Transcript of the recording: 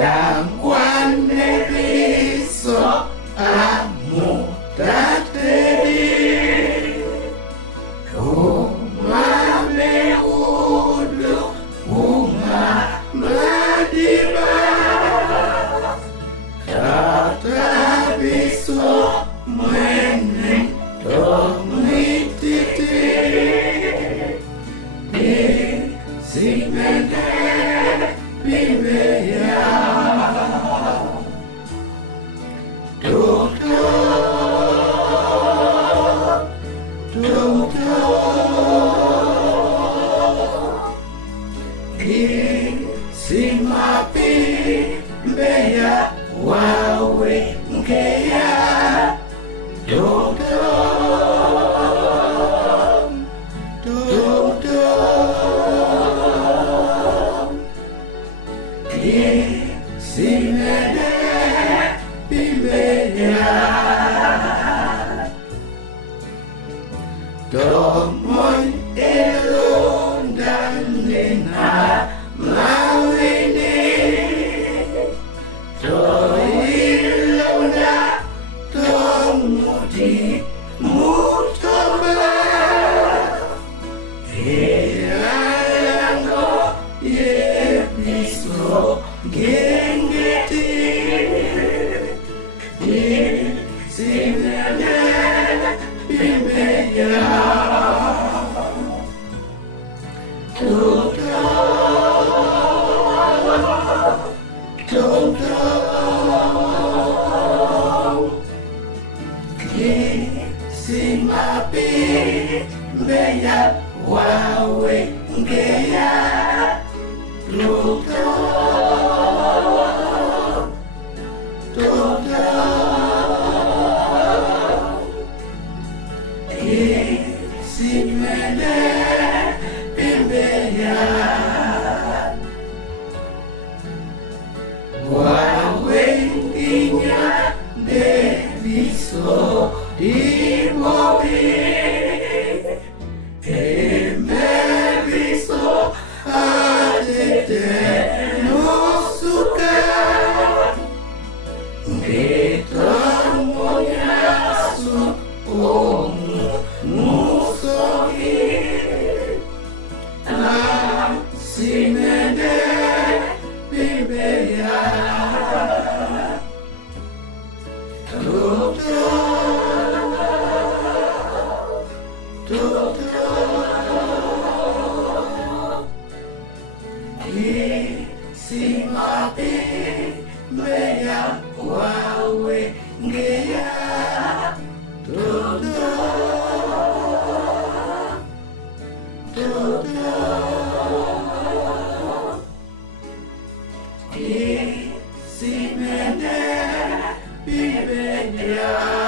Dangwane biso amu tatedi Umame udu madiba Tata biso mwene domititi Simene bibeya Simapi beya wawe nkeya Simene bibeya Domoy elundandina mawini Toilona tomuti mutoba Ealango yepiso gengeti Simene bibeya Simapi beya wawe ngeya Simene bibeya wawe nginya deviso Imobi Emeviso Atete Nosuka Ngetamoyasu Omu Musogi Simene bibeya Simapi beya wawe ngeya Simene bibeya